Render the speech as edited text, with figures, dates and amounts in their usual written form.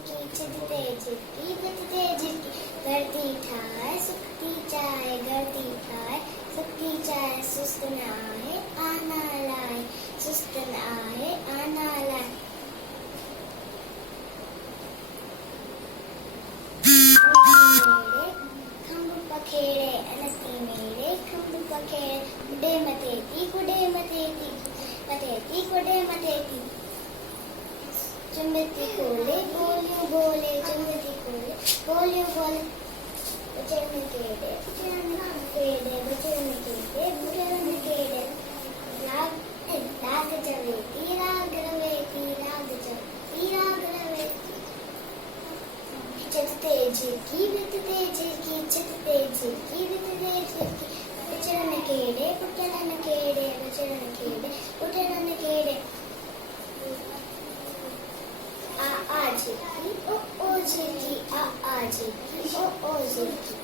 झिरकी छिदते झिरकी बजते झिरकी करती ठाय सुखती चाय गढ़ती ठाय सुखती चाय सुस्त न आए आना लाए सुस्त न आए आना लाए खंभ पखेड़े अनस्ती मेरे खंभ पखेड़े कुडे मतेती मतेती कुडे मतेती चुंबती कोले बोलियो बोले चुंबती कोले बोलियो बोले बचन केड़े बचन केड़े राग जवेती राग रवेती चतते झिरकी बितते झिरकी चतते झिरकी बितते झिरकी बचन केड़े बचन केड़े उठन केड़े आ झिरकी ओ झिरकी आ झिरकी ओ झिरकी